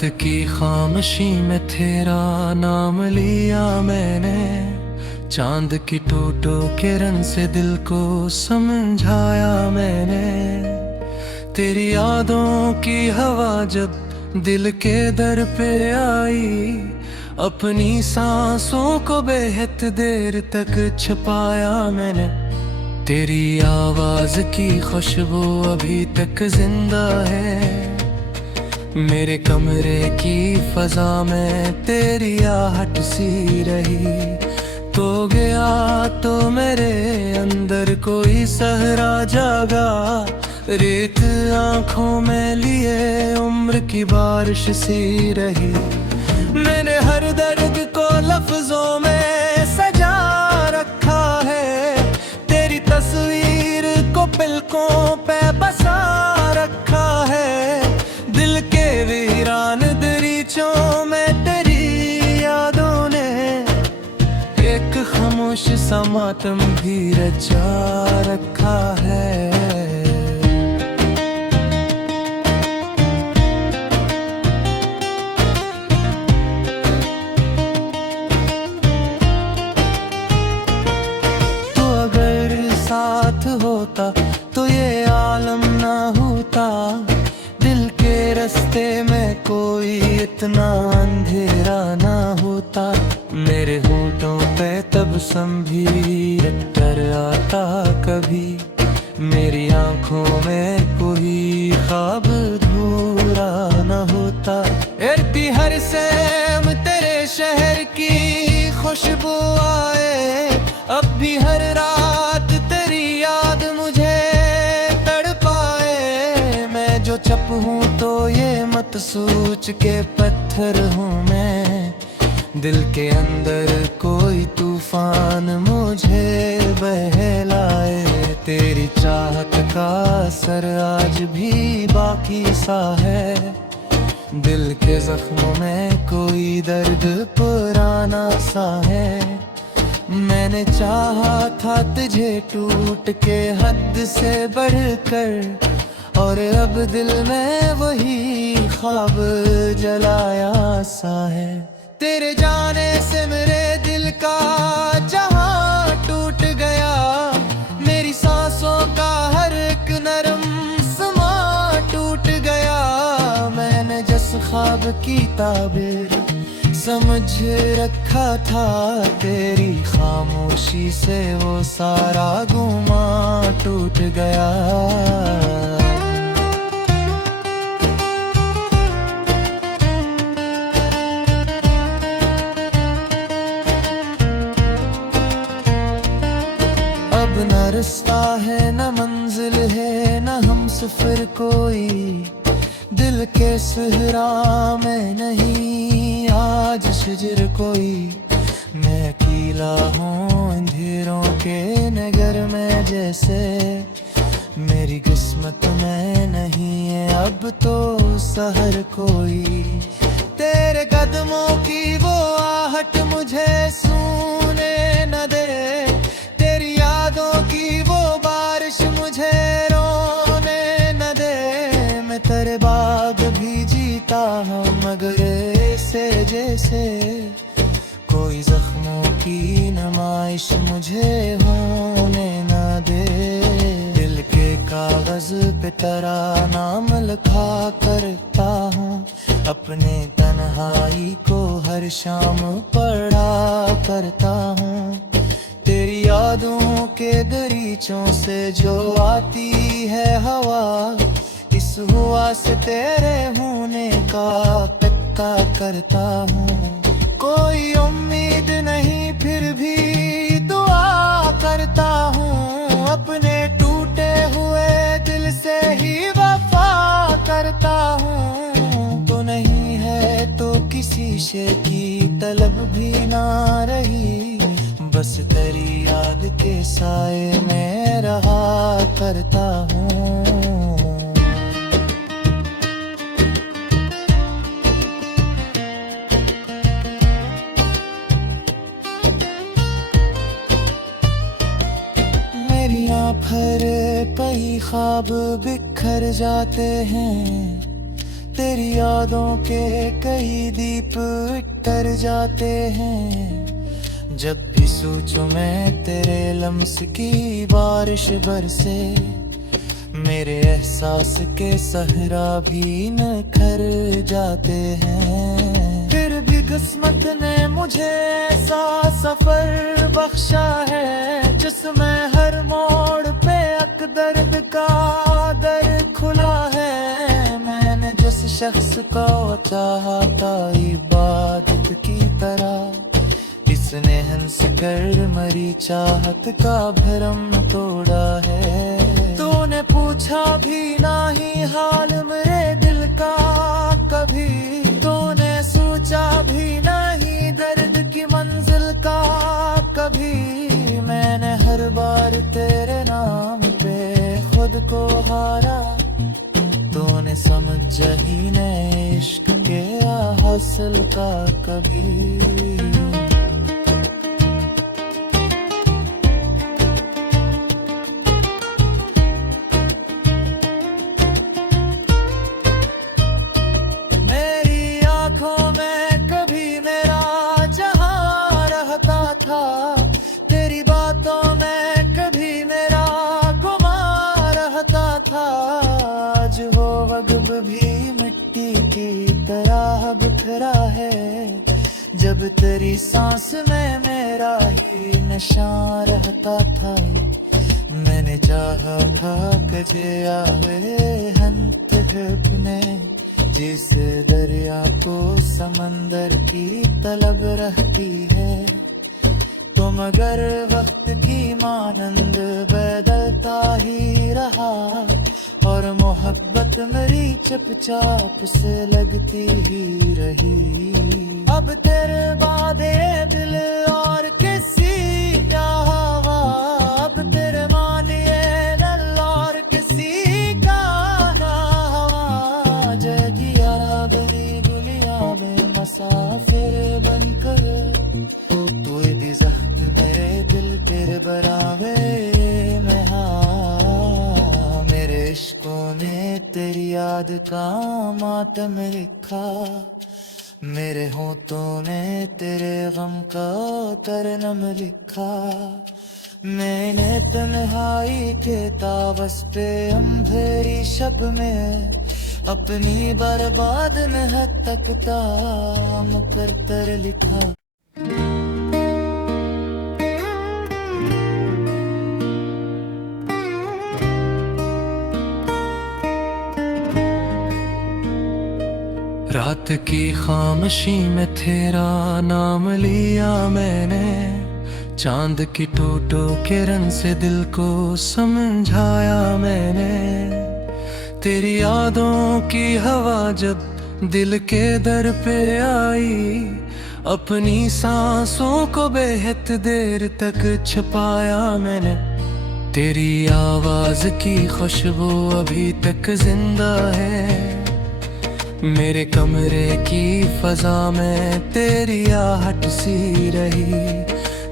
रात की खामोशी में तेरा नाम लिया मैंने, चांद की टूटो किरण से दिल को समझाया मैंने। तेरी यादों की हवा जब दिल के दर पे आई, अपनी सांसों को बेहद देर तक छुपाया मैंने। तेरी आवाज की खुशबू अभी तक जिंदा है, मेरे कमरे की फजा में तेरी आहट सी रही। तो गया तो मेरे अंदर कोई सहरा जागा, रेत आंखों में लिए उम्र की बारिश सी रही। मैंने हर दर्द को लफ्जों में सजा रखा है, तेरी तस्वीर को पलकों पे बसा रखा है। दिल के वीरान दरीचों में तेरी यादों ने एक खामोश सा मातम भी रचा रखा है। तो अगर साथ होता तो ये आलम ना होता, दिल के रास्ते में कोई इतना अंधेरा ना होता। मेरे होठों पे तब संभीर आता कभी, मेरी आंखों में कोई ख्वाब अधूरा न होता। इरती हर सेम तेरे शहर की खुशबू आए, अब भी हर रात तेरी याद मुझे तड़पाए। मैं जो चप हूँ तो ये मत सोच के पत्थर हूँ मैं, दिल के अंदर कोई तूफान मुझे बहलाए। तेरी चाहत का असर आज भी बाकी सा है, दिल के जख्मों में कोई दर्द पुराना सा है। मैंने चाहा था तुझे टूट के हद से बढ़कर, और अब दिल में वही ख्वाब जलाया सा है। तेरे जाने से मेरे दिल का जहां टूट गया, मेरी सांसों का हर एक नरम समा टूट गया। मैंने जिस ख्वाब की ताबीर समझ रखा था, तेरी खामोशी से वो सारा गुमा टूट गया। अब न रास्ता है न मंजिल है न हम सफर कोई, दिल के सहरा में नहीं आज शिजर कोई। मैं अकेला हूँ अंधेरों के नगर में जैसे, मेरी किस्मत में नहीं है अब तो सहर कोई। तेरे कदमों की वो आहट मुझे सूने न दे, तेरी यादों की वो बारिश मुझे रोने न दे। मैं तेरे बाग भी जीता हूँ मगर ऐसे जैसे कोई जख्मों की नुमाइश मुझे होने न दे। दिल के कागज पे तेरा नाम लिखा करता हूँ, अपने तन्हाई को हर शाम पढ़ा करता हूँ। तेरी यादों के दरीचों से जो आती है हवा, इस हुआ से तेरे होने का पक्का करता हूँ। कोई उम्मीद नहीं फिर भी दुआ करता हूँ, अपने टूटे हुए दिल से ही वफा करता हूँ। तो नहीं है तो किसी शे की तलब भी ना रही, बस तेरी याद के साए में रहा करता हूँ। भरे कई ख्वाब बिखर जाते हैं, तेरी यादों के कई दीप टर जाते हैं, जब भी सोचूं मैं तेरे लम्स की बारिश बरसे, मेरे एहसास के सहरा भी निखर जाते हैं। फिर भी किस्मत ने मुझे ऐसा सफर बख्शा है, जिसमें हर मोड़ पे अक दर्द का दर खुला है। मैंने जिस शख्स को चाहा था इबादत की तरह, इसने हंस कर मरी चाहत का भरम तोड़ा है। तूने पूछा भी नहीं हाल मेरे दिल का कभी, तूने सोचा भी नहीं दर्द की मंजिल का कभी। मैंने हर बार तेरे नाम पे खुद को हारा, तूने समझ ही नहीं इश्क के हासिल का कभी। तेरी बातों में कभी मेरा गुमा रहता था, आज वो वक्त भी मिट्टी की तरह बिखरा है, जब तेरी सांस में मेरा ही निशान रहता था। मैंने चाहा था कजे आवे हंत अपने, जिस दरिया को समंदर की तलब रहती है, तो मगर वक्त की मानंद बदलता ही रहा, और मोहब्बत मेरी चुपचाप से लगती ही रही। अब तेरे बादे दिल और किसी क्या हवा, अब तेरे मानिए नल और किसी का ना हवा। जगिया बड़ी गुलिया में मसाफिर बनकर, तू भी मेरे दिल के बरावे में, हाँ मेरे इश्कों ने तेरी याद का मातम लिखा, मेरे होठों ने तेरे गम का तरनम लिखा। मैंने तन्हाई के तावस पे अंधेरी शब में अपनी बर्बाद हद तक ता मुकद्दर लिखा। रात की खामोशी में तेरा नाम लिया मैंने, चांद की टूटो किरण से दिल को समझाया मैंने। तेरी यादों की हवा जब दिल के दर पे आई, अपनी सांसों को बेहद देर तक छुपाया मैंने। तेरी आवाज की खुशबू अभी तक जिंदा है, मेरे कमरे की फजा में तेरी आहट सी रही।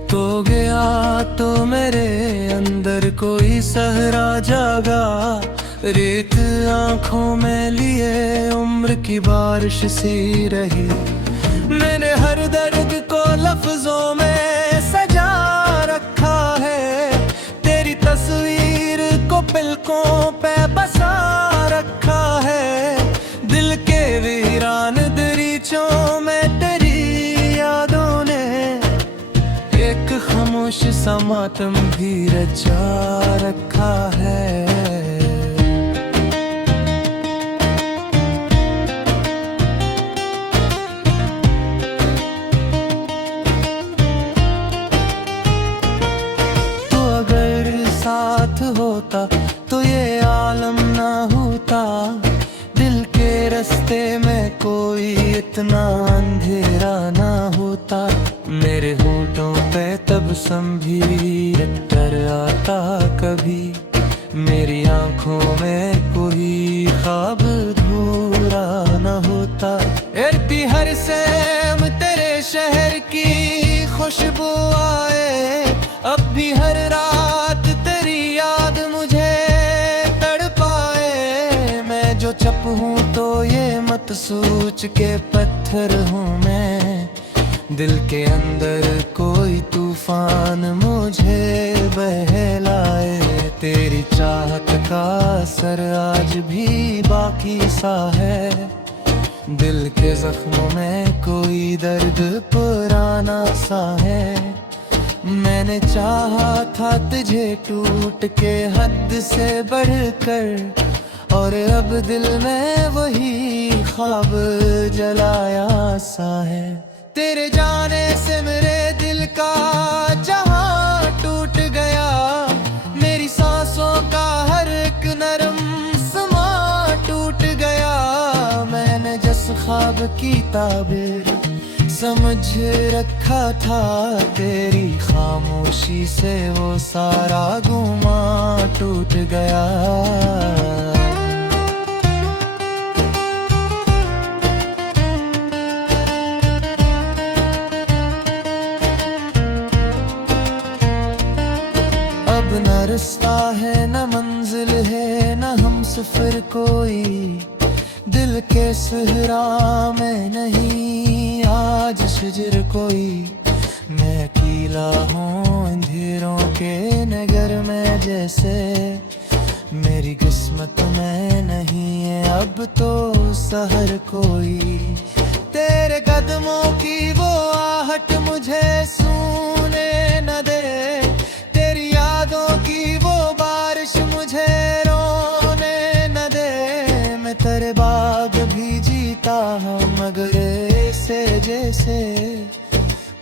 तो गया तो मेरे अंदर कोई सहरा जागा, रेत आंखों में लिए उम्र की बारिश सी रही। मैंने हर दर्द को लफ्जों में सजा रखा है, तेरी तस्वीर को पलकों पे बसा रखा है। दिल के वीरान दरीचों में तेरी यादों ने एक खामोश सा मातम भी रचा रखा है। तो अगर साथ होता तो ये आलम ना होता, दिल के रास्ते में कोई इतना अंधेरा ना होता। मेरे होठों पे तब संभीर कर आता कभी, मेरी आंखों में कोई ख्वाब अधूरा न होता। इरती हर सेम तेरे शहर की खुशबू आए, अब भी हर रात तेरी याद मुझे तड़पाए। मैं जो चुप हूँ तो ये मत सोच के पत्थर हूँ मैं, दिल के अंदर कोई तूफान मुझे बहलाए। तेरी चाहत का असर आज भी बाकी सा है, दिल के जख्मों में कोई दर्द पुराना सा है। मैंने चाहा था तुझे टूट के हद से बढ़कर, और अब दिल में वही ख्वाब जलाया सा है। तेरे जाने से मेरे दिल का जहां टूट गया, मेरी सांसों का हर एक नरम समा टूट गया। मैंने जिस ख्वाब की ताबीर समझ रखा था, तेरी खामोशी से वो सारा गुमा टूट गया। अब न रास्ता है न मंजिल है न हम सफर कोई, दिल के सहरा में नहीं आज शिजर कोई। मैं अकेला हूँ अंधेरों के नगर में जैसे, मेरी किस्मत में नहीं है अब तो सहर कोई। तेरे कदमों की वो आहट मुझे सूने न दे, तेरी यादों की वो बारिश मुझे रोने न दे। मैं तेरे बाग भी जीता हूँ मगर ऐसे जैसे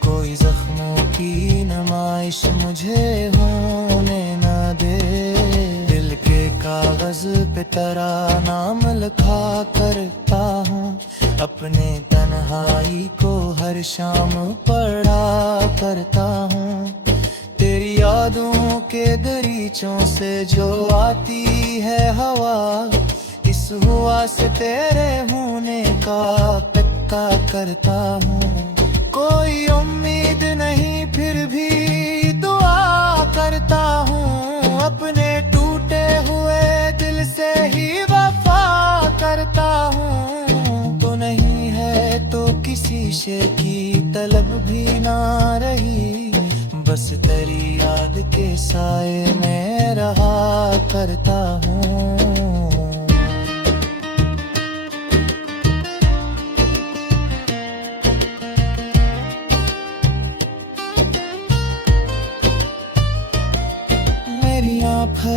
कोई जख्मों की नुमाइश मुझे होने न दे। दिल के कागज पे तेरा नाम लिखा करता हूँ, अपने तन्हाई को हर शाम पढ़ा करता हूँ। तेरी यादों के दरीचों से जो आती है हवा, इस हुआ से तेरे होने का पक्का करता हूँ। कोई उम्मीद नहीं फिर भी दुआ करता हूँ, अपने टूटे हुए दिल से ही वफा करता हूँ। तो नहीं है तो किसी शे की तलब भी ना रही, बस तेरी याद के साए में रहा करता हूँ। मेरी आँखों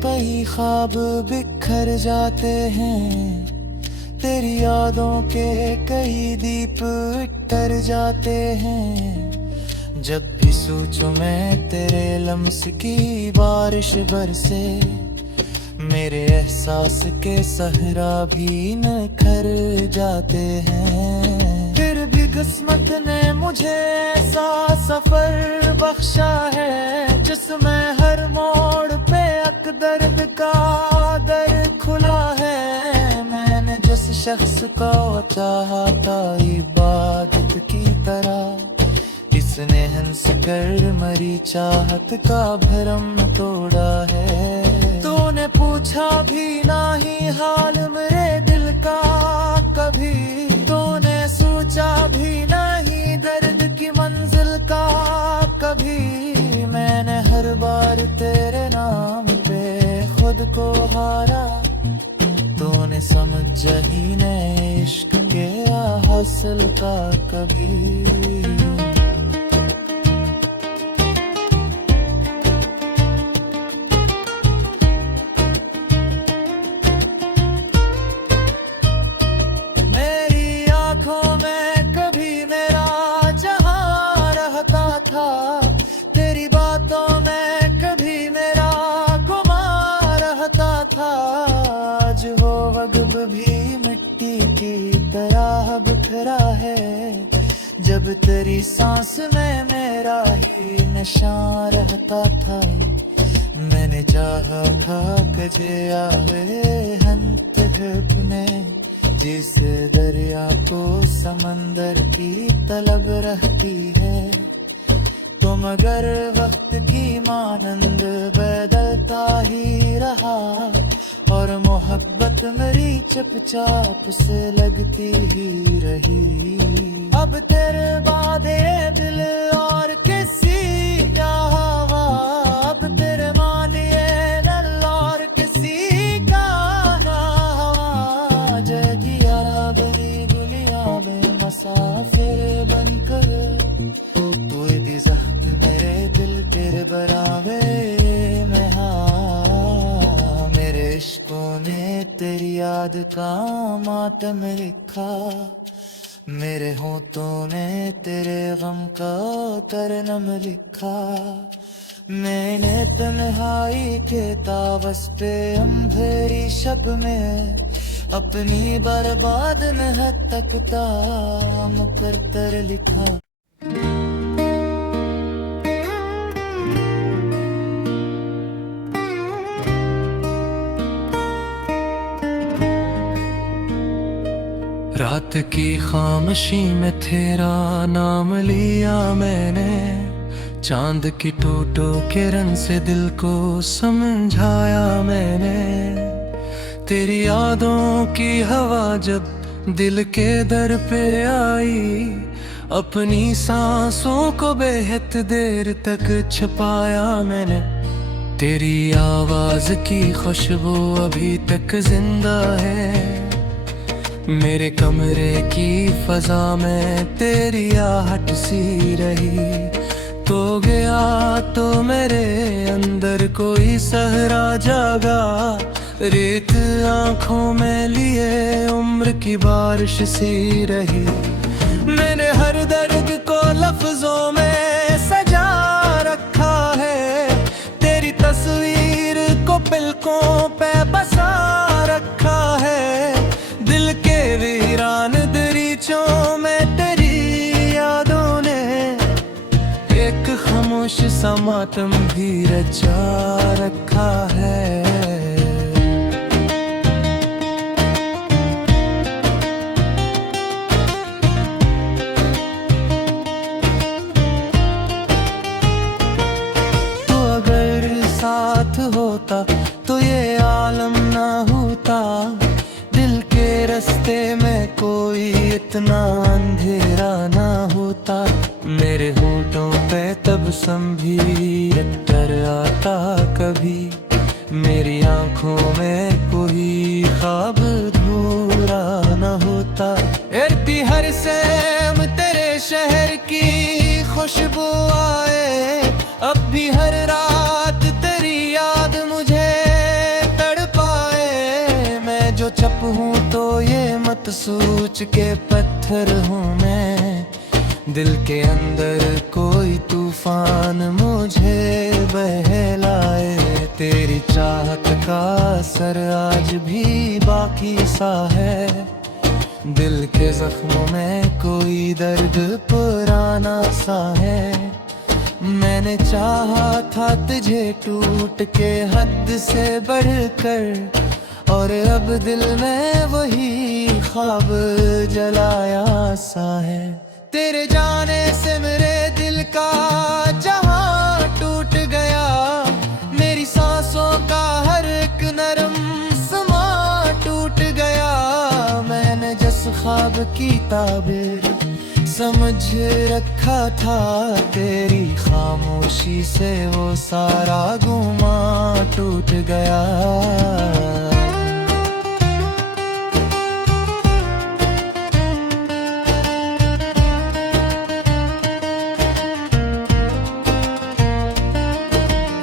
कई ख्वाब बिखर जाते हैं, तेरी यादों के कई दीप टर जाते हैं। जब भी सोचूं मैं तेरे लम्स की बारिश बरसे, मेरे एहसास के सहरा भी निखर जाते हैं। फिर भी किस्मत ने मुझे ऐसा सफर बख्शा है, जिसमें हर मोड़ पे एक दर्द का दर खुला है। मैंने जिस शख्स को चाहा था इबादत की तरह, इसने हंस कर मरी चाहत का भरम तोड़ा है। तूने पूछा भी नहीं हाल मेरे दिल का कभी, तूने सोचा भी नहीं दर्द की मंजिल का कभी। मैंने हर बार तेरे नाम पे खुद को हारा, तूने समझ ही नहीं इश्क के हासिल का कभी। तेरी बातों में कभी मेरा गुमा रहता था, आज वो वक्त भी मिट्टी की तरह बिखरा है। जब तेरी सांस में मेरा ही निशान रहता था, मैंने चाहा था कजे आवे हंत ढपने, जिसे दरिया को समंदर की तलब रहती है। तो मगर वक्त की मानंद बदलता ही रहा, और मोहब्बत मेरी चुपचाप से लगती ही रही। अब तेरे बाद ये दिल और किसी का हवा, अब तेरे मान ये दिल और किसी का ना हवा। जगिया बनी गुलिया में मसाफिर बनकर तू भी जख्म मेरे दिल तेरे बरावे में। हाँ, मेरे इश्कों ने तेरी याद का मातम लिखा, मेरे होठों ने तेरे गम का तरनम लिखा। मैंने तन्हाई के तावस पे अंधेरी शब में अपनी बर्बाद महक तकता मुकद्दर लिखा। रात की खामोशी में तेरा नाम लिया मैंने, चांद की टूटो किरण से दिल को समझाया मैंने। तेरी यादों की हवा जब दिल के दर पे आई, अपनी सांसों को बेहद देर तक छुपाया मैंने। तेरी आवाज की खुशबू अभी तक जिंदा है, मेरे कमरे की फजा में तेरी आहट सी रही। तो गया तो मेरे अंदर कोई सहरा जागा, रेत आंखों में लिए उम्र की बारिश सी रही। मैंने हर दर्द को लफ्जों में सजा रखा है, तेरी तस्वीर को पलकों पे बसा रखा है। दिल के वीरान दरीचों में तेरी यादों ने एक खामोश सा मातम भी रचा रखा है। तो अगर साथ होता तो ये आलम ना होता, दिल के रास्ते में कोई इतना अंधेरा ना होता। मेरे होठों पे तब संभीर आता कभी, मेरी आंखों में कोई ख्वाब अधूरा ना होता। इरती हर सेम तेरे शहर की खुशबू आए, अब भी हर रात तेरी याद मुझे तड़पाए। मैं जो चप हूँ तो ये मत सोच के पत्थर हूँ मैं, दिल के अंदर कोई तूफान मुझे बहलाए। तेरी चाहत का असर आज भी बाकी सा है, दिल के जख्मों में कोई दर्द पुराना सा है। मैंने चाहा था तुझे टूट के हद से बढ़कर, और अब दिल में वही ख्वाब जलाया सा है। तेरे जाने से मेरे दिल का जहां टूट गया, मेरी सांसों का हर एक नरम समा टूट गया। मैंने जिस ख्वाब की ताबीर समझ रखा था, तेरी खामोशी से वो सारा गुमा टूट गया।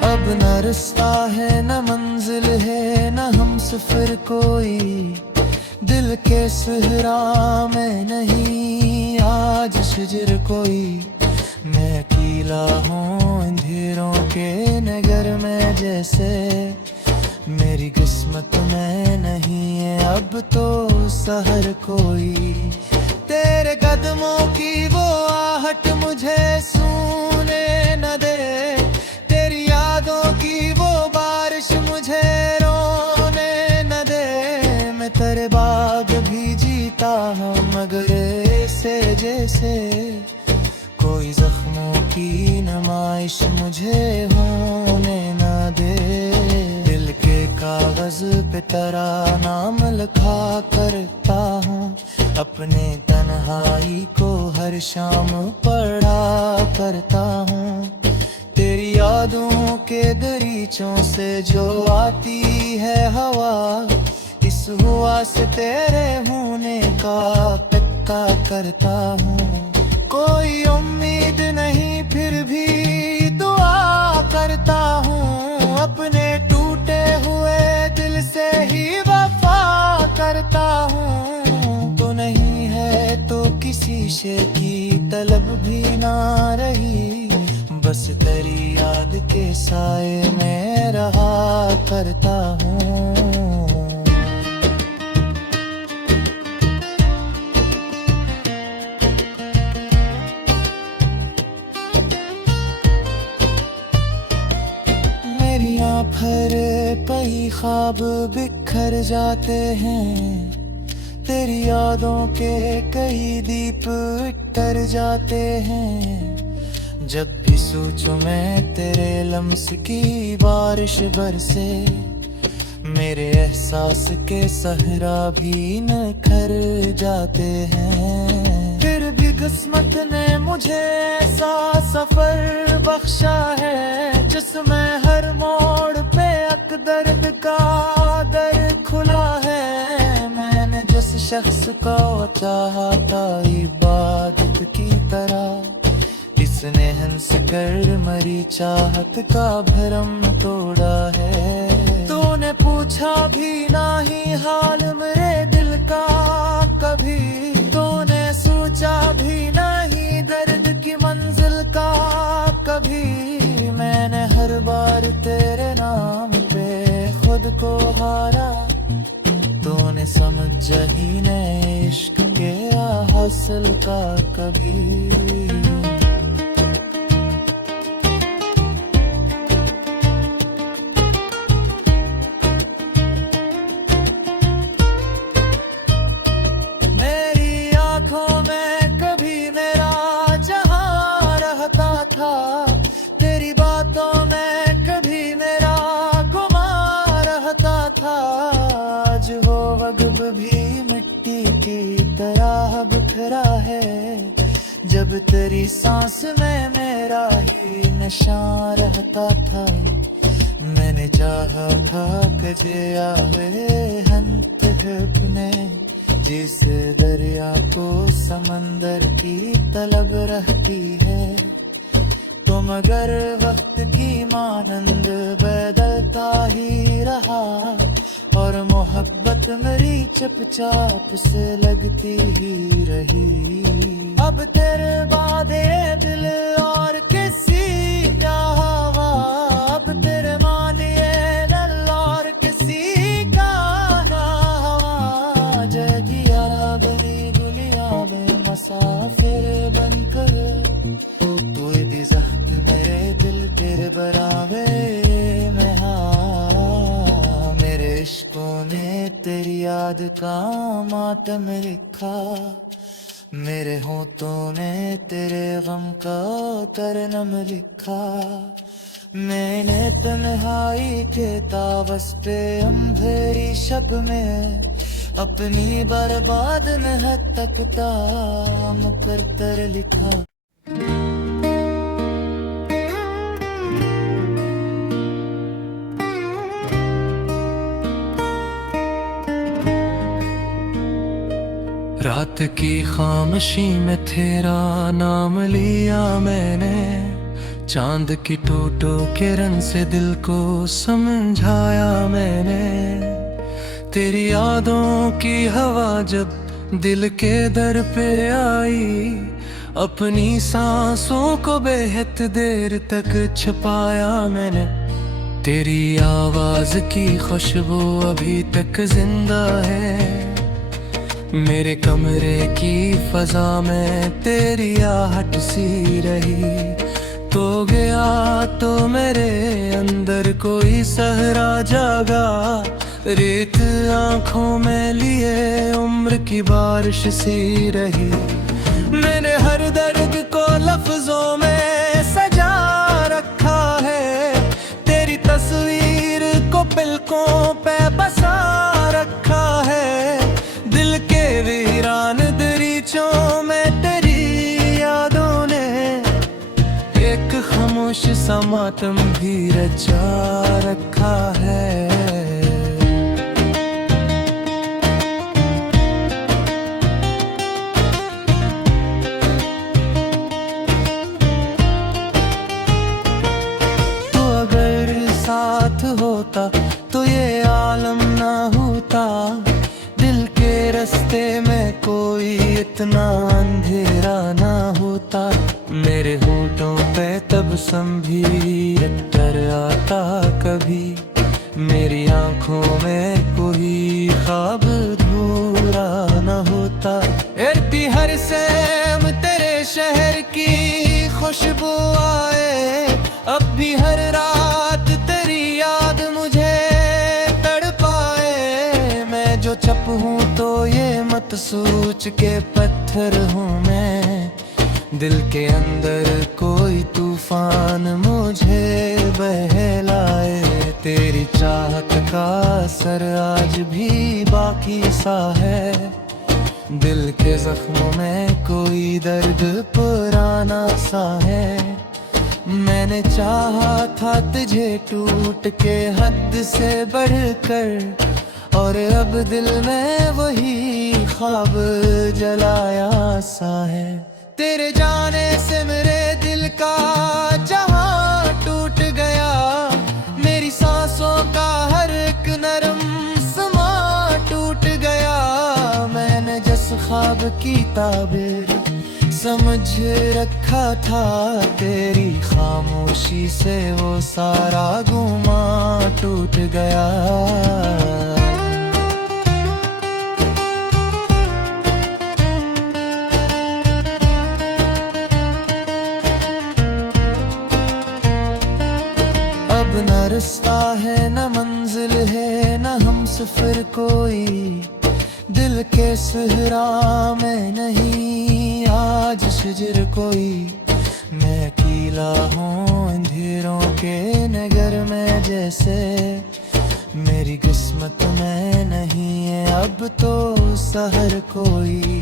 अब न रास्ता है न मंजिल है न हम सफर कोई, दिल के सहरा में नहीं आज शिजर कोई। मैं अकेला हूँ अंधेरों के नगर में जैसे, मेरी किस्मत में नहीं है अब तो सहर कोई। तेरे कदमों की वो आहट मुझे सूने न दे, तेरी यादों की वो बारिश मुझे रोने न दे। मैं तेरे बाग भी जीता हूँ मगर ऐसे जैसे कोई जख्मों की नुमाइश मुझे होने न दे। दिल के कागज पे तेरा नाम लिखा करता हूँ, अपने तन्हाई को हर शाम पढ़ा करता हूँ। तेरी यादों के दरीचों से जो आती है हवा, इस हुआ से तेरे होने का पक्का करता हूँ। कोई उम्मीद नहीं फिर भी दुआ करता हूँ, अपने टूटे हुए दिल से ही वफा करता हूँ। तो नहीं है तो किसी शे की तलब भी ना रही, बस तेरी याद के साए में रहा करता हूँ। भरे कई ख्वाब बिखर जाते हैं, तेरी यादों के कई दीप कर जाते हैं। जब भी सोचूं मैं तेरे लम्स की बारिश बरसे, मेरे एहसास के सहरा भी निखर जाते हैं। फिर भी किस्मत ने मुझे ऐसा सफर बख्शा है, जिसमें हर मोड़ पे दर्द का दर खुला है। मैंने जिस शख्स को चाहा था इबादत की तरह, इसने हंस कर मरी चाहत का भरम तोड़ा है। तूने पूछा भी नहीं हाल मेरे दिल का कभी, तूने सोचा भी नहीं दर्द की मंजिल का कभी। मैंने हर बार तेरे नाम पे खुद को हारा, तूने समझ ही नहीं इश्क के हासिल का कभी। तेरी बातों में कभी मेरा गुमा रहता था, आज वो वक्त भी मिट्टी की तरह बिखरा है। जब तेरी सांस में मेरा ही निशान रहता था, मैंने चाहा था कजे आवे हंत अपने, जिस दरिया को समंदर की तलब रहती है। तो मगर वक्त की मानंद बदलता ही रहा, और मोहब्बत मेरी चुपचाप से लगती ही रही। अब तेरे बाद ये दिल और किसी का हवा, अब तेरे मानिए नल और किसी का ना हवा। जगिया बनी गुलिया में मसाफिर बनकर, कोई भी जख्म मेरे दिल के बरावे में। हाँ, मेरे इश्कों ने तेरी याद का मातम लिखा, मेरे होठों ने तेरे गम का तरनम लिखा। मैंने तन्हाई के तावस पे अंधेरी शब में, अपनी बर्बाद मेहनत तकता मुकद्दर लिखा। रात की खामोशी में तेरा नाम लिया मैंने, चांद की टूटो किरण से दिल को समझाया मैंने। तेरी यादों की हवा जब दिल के दर पे आई, अपनी सांसों को बेहद देर तक छुपाया मैंने। तेरी आवाज की खुशबू अभी तक जिंदा है, मेरे कमरे की फजा में तेरी आहट सी रही। तो गया तो मेरे अंदर कोई सहरा जागा, रेत आंखों में लिए उम्र की बारिश सी रही। मैंने हर दर्द को लफ्जों में सजा रखा है, तेरी तस्वीर को पलकों खामोश सा मातम भी रचा रखा है। तो अगर साथ होता तो ये आलम ना होता, दिल के रास्ते में कोई इतना अंधेरा ना होता। मेरे होठों पे तबस्सुम भी डर आता कभी, मेरी आंखों में कोई ख्वाब अधूरा न होता। इतनी हर सेम तेरे शहर की खुशबू आए, अब भी हर रात तेरी याद मुझे तड़पाए। मैं जो चप हूँ तो ये मत सोच के पत्थर हूँ मैं, दिल के अंदर कोई तूफान मुझे बहलाए। तेरी चाहत का असर आज भी बाकी सा है, दिल के जख्मों में कोई दर्द पुराना सा है। मैंने चाहा था तुझे टूट के हद से बढ़कर, और अब दिल में वही ख्वाब जलाया सा है। तेरे जाने से मेरे दिल का जहां टूट गया, मेरी सांसों का हर एक नरम समा टूट गया। मैंने जिस ख्वाब की ताबीर समझ रखा था, तेरी खामोशी से वो सारा गुमा टूट गया। न रास्ता है न मंजिल है न हम सफर कोई, दिल के सहरा में नहीं आज शिजर कोई। मैं अकेला हूँ अंधेरों के नगर में जैसे, मेरी किस्मत में नहीं है अब तो सहर कोई।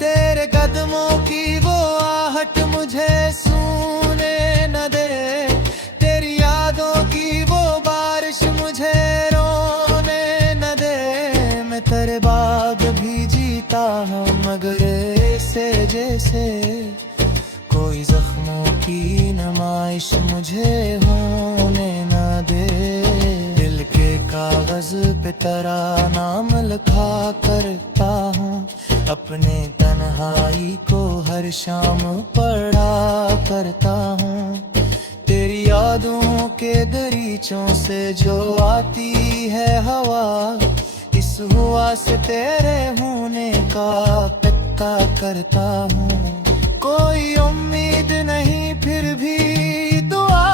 तेरे कदमों की वो आहट मुझे सूने न दे, तेरी यादों की वो बारिश मुझे रोने न दे। मैं तेरे बाद भी जीता हूँ मगर ऐसे जैसे कोई जख्मों की नुमाइश मुझे होने न दे। दिल के कागज पे तेरा नाम लिखा करता हूँ, अपने तन्हाई को हर शाम पढ़ा करता हूँ। तेरी यादों के दरीचों से जो आती है हवा, इस हुआ से तेरे होने का पक्का करता हूँ। कोई उम्मीद नहीं फिर भी दुआ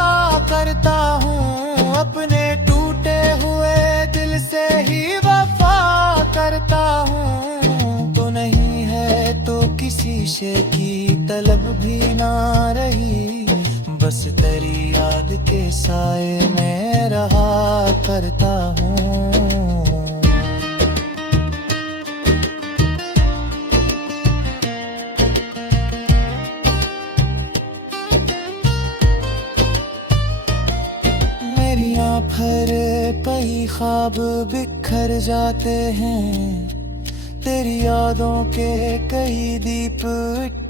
करता हूँ, अपने टूटे हुए दिल से ही वफा करता हूँ। तो नहीं है तो किसी शे की तलब भी ना रही, बस तेरी याद के साए में रहा करता हूँ। मेरी आँखों कई ख्वाब बिखर जाते हैं, तेरी यादों के कई दीप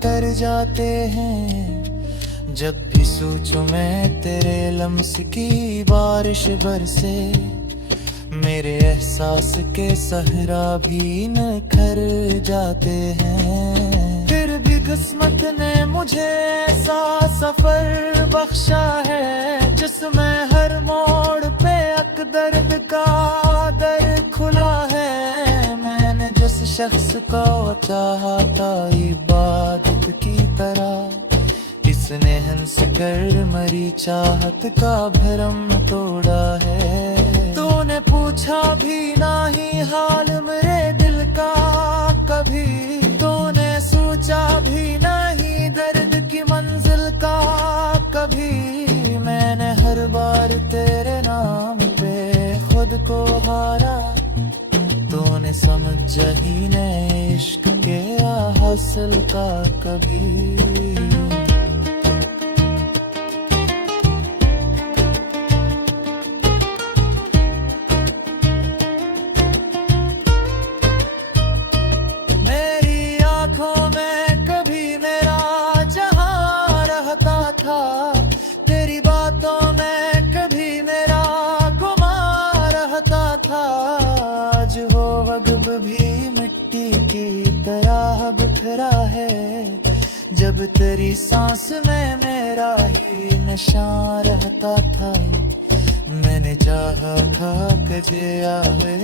कर जाते हैं। जब भी सोचूं मैं तेरे लम्स की बारिश बरसे, मेरे एहसास के सहरा भी निखर जाते हैं। फिर भी किस्मत ने मुझे ऐसा सफर बख्शा है, जिसमें हर मोड़ पे अक दर्द का दर खुला है। मैंने जिस शख्स को चाहा था इबादत की तरह, इसने हंस कर मरी चाहत का भरम तोड़ा है। तूने पूछा भी नहीं हाल मेरे दिल का कभी, तूने सोचा भी नहीं दर्द की मंजिल का कभी। मैंने हर बार तेरे नाम पे खुद को हारा, तूने समझ ही नहीं इश्क के हासिल का कभी। था, तेरी बातों में कभी मेरा गुमा रहता था। आज वो वक्त भी मिट्टी की तरह बिखरा है, जब तेरी सांस में मेरा ही निशान रहता था। मैंने चाहा था कि जे आवे